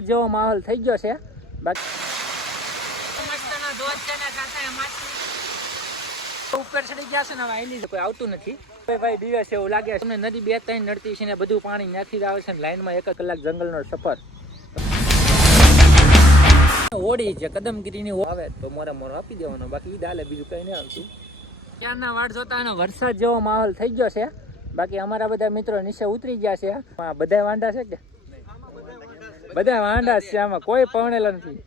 જેવો માહોલ થઈ ગયો છે. ઉપર ચડી ગયા છે ને હવે એની કોઈ આવતું નથી. ભાઈ ભાઈ દિવસ એવું લાગે છે તમને નદી બે ત્રણ નડતી છે ને બધું પાણી નાખી જ આવે છે ને લાઈનમાં એક કલાક કલાક જંગલનો સફર. ઓડી છે કદમગીરીની આવે તો મોરા મોરો આપી દેવાનો બાકી ઈ હાલે બીજું કઈ નહીં આવતું. ક્યારના વાટ જોતા વરસાદ જેવો માહોલ થઈ ગયો છે. બાકી અમારા બધા મિત્રો નીચે ઉતરી ગયા છે. બધા વાંડા છે કે? બધા વાંડા છે આમાં કોઈ પવણેલો નથી.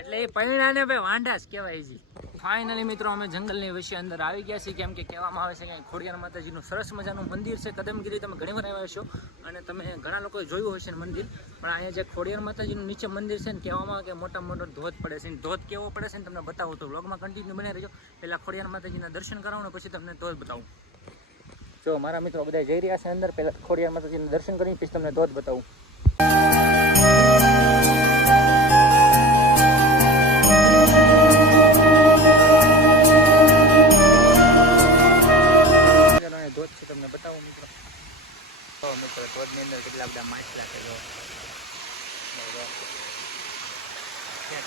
એટલે એ પૈણાને ભાઈ વાંડા જ કહેવાય છે ફાઇનલી મિત્રો અમે જંગલની વિશે અંદર આવી ગયા છીએ કેમ કે કહેવામાં આવે છે કે ખોડિયાર માતાજીનું સરસ મજાનું મંદિર છે. કદમગીરી તમે ઘણી વાર આવ્યા છો અને તમે ઘણા લોકોએ જોયું હશે ને મંદિર. પણ અહીંયા જે ખોડિયાર માતાજીનું નીચે મંદિર છે ને કહેવામાં આવે કે મોટા મોટો ધોધ પડે છે. ધોધ કેવો પડે છે ને તમને બતાવું તો વ્લોગમાં કન્ટિન્યુ બને રહેજો. પહેલાં ખોડિયાર માતાજીના દર્શન કરાવું પછી તમને ધોધ બતાવું. જો મારા મિત્રો બધા જઈ રહ્યા છે અંદર પહેલાં ખોડિયાર માતાજીના દર્શન કરી પછી તમને ધોધ બતાવું.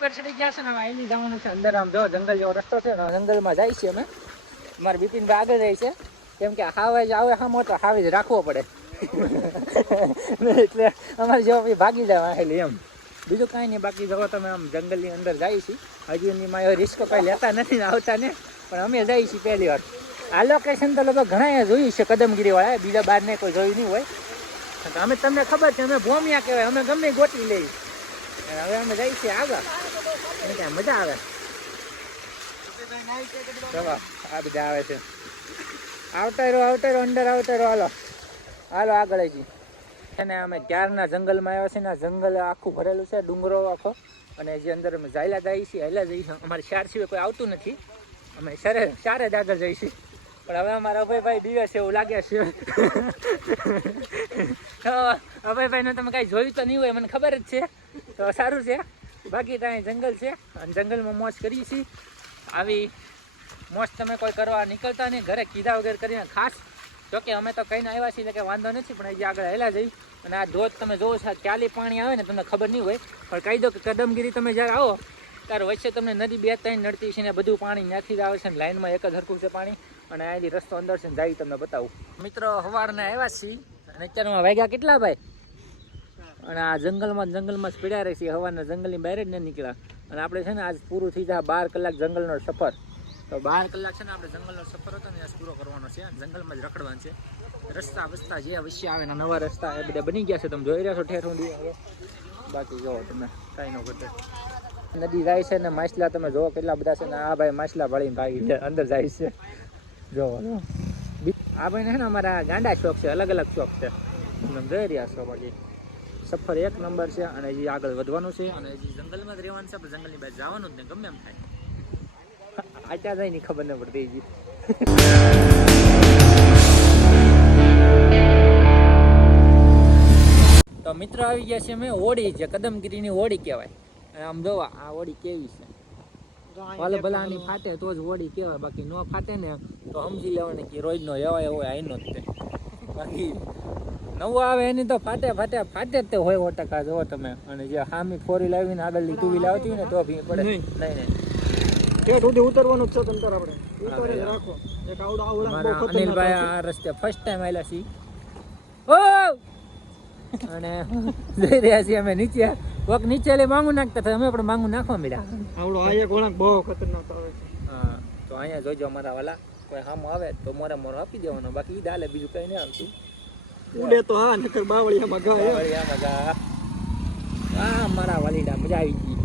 ઉપર ચડી ગયા છે ને, હવે આઈલી જવાનું છે, અંદર આમ જો, જંગલ જેવો રસ્તો છે જંગલમાં જાય અમે. મારા બિપિનભાઈ આગળ જાય છે. કેમ કે જ આવે હામો તો જ રાખવો પડે. એટલે અમારે જેવો પછી ભાગી જાય આવેલી એમ. બીજું કાંઈ નહીં, બાકી જો તમે આમ જંગલની અંદર જાય છે હજુ માં રિસ્ક કઈ લેતા નથી ને આવતા ને, પણ અમે જઈએ છીએ પહેલી વાર. આ લોકેશન તો લગભગ ઘણા જોયું છે કદમગીરી વાળા બીજા બાર ને કોઈ જોયું નહીં હોય. અમે તમને ખબર છે, અમે ભોમિયા કહેવાય. અમે ગમે ગોટી લઈએ. હવે અમે જઈએ છીએ આગળ. ક્યાં મજા આવે. ચલો આ બધા આવે છે. આવતા રહો આવતા રહો અંદર આવતા રહો હાલો. હાલો આગળ હજી અને અમે ક્યારના જંગલમાં આવ્યા છે ને જંગલ આખું ભરેલું છે, ડુંગરો આખો. અને જે અંદર અમે જાયલા જઈએ છીએ હેલા જઈએ અમારે શાર સિવાય કોઈ આવતું નથી. અમે સારે શારે જ આગળ જઈશું પણ હવે અમારા અભયભાઈ દિવસ એવું લાગ્યા છે. અભયભાઈને તમે કાંઈ જોયું તો નહીં હોય, મને ખબર જ છે. તો સારું છે. બાકી ત્યાં જંગલ છે. અને જંગલમાં મોજ કરીએ છીએ. આવી મોજ તમે કોઈ કરવા નીકળતા નહીં. ઘરે કીધા વગર કરીને ખાસ. જોકે અમે તો કહીને આવ્યા છીએ એટલે કે વાંધો નથી, પણ હજી આગળ હેલા જઈ. અને આ ધોધ તમે જોવો છો ક્યાલી પાણી આવે ને તમને ખબર નહીં હોય. પણ કહી દો કે કદમગીરી તમે જ્યારે આવો, ત્યારે વચ્ચે તમને નદી બે ત્રણ નડતી છે ને બધું પાણી ત્યાંથી જ આવે છે ને લાઈનમાં એક જ હરખું છે પાણી. અને અહીંથી રસ્તો અંદર છે જાય તમને બતાવું. મિત્રો, સવારના આવ્યા છીએ. અને અત્યારમાં વાગ્યા કેટલા ભાઈ? અને આ જંગલમાં જંગલમાં જ પીડ્યા રહે છે. હવાના જંગલની બહાર જ ન નીકળ્યા. અને આપણે છે ને આજ પૂરું થઈ જાય બાર કલાક જંગલનો સફર. તો બાર કલાક છે ને આપણે જંગલનો સફર હતો ને આજ પૂરો કરવાનો છે. જંગલમાં જ રખડવાનું છે. રસ્તા વસ્તા જે વિશે આવે ને નવા રસ્તા એ બધા બની ગયા છે. તમે જોઈ રહ્યા છો ઠેર સુધી. બાકી જોવો તમે કાંઈ ન ઘટે નદી જાય છે ને માછલા તમે જોવો કેટલા બધા છે ને આ ભાઈ માછલા ભળીને ભાગી અંદર જાય છે. જો આ ભાઈને છે ને અમારા ગાંડા શોખ છે અલગ અલગ શોખ છે. તમે જોઈ રહ્યા છો બાકી. સફર એક નંબર છે અને હજી આગળ વધવાનું છે અને હજી જંગલમાં જ રહેવાનું છે. આપણે જંગલની બહાર જવાનું જ નહીં ગમે એમ થાય. આચા જાય ની ખબર ન પડતી હજી. તો મિત્રો આવી ગયા છે અમે હોળી છે કદમગીરીની હોળી કહેવાય. આમ જોવા આ હોળી કેવી છે? ભલે ભલે આની ફાટે તો જ હોળી કહેવાય બાકી ન ફાટે ને તો સમજી લેવાની કે રોજનો એવાય હોય આઈનો જ તે બાકી નવું આવે એની તો ફાટે ફાટે ફાટે જ તે હોય સો ટકા. જોવો તમે. અને જે હામી ફોરી લાવીને આગળ આગળની ટુ વ્હીલ આવતી હોય ને તો ભી પડે. નહીં. નહીં કે સુધી ઉતરવાનું છે તંતર આપણે. ઉતારી રાખો. એક આવડો આવડો બહુ ખતરનાક અનિલભાઈ આ રસ્તે ફર્સ્ટ ટાઈમ આયલા છી ઓ અને જઈ રહ્યા છીએ અમે નીચે. કોક નીચે લે માંગુ નાખતા હતા અમે પણ માંગુ નાખવા મળ્યા આવડો આ એક વળાંક બહુ ખતરનાક આવે છે. હા તો અહીંયા જોજો અમારા વાલા. કોઈ હામ આવે તો મોરે મોરો આપી દેવાનો. બાકી ઈ દાલે બીજું કઈ નહીં આવતું. ઉડે તો હા નકર બાવળિયામાં ગાય. બાવળિયામાં ગા આ મારા વાલીડા મજા આવી ગઈ.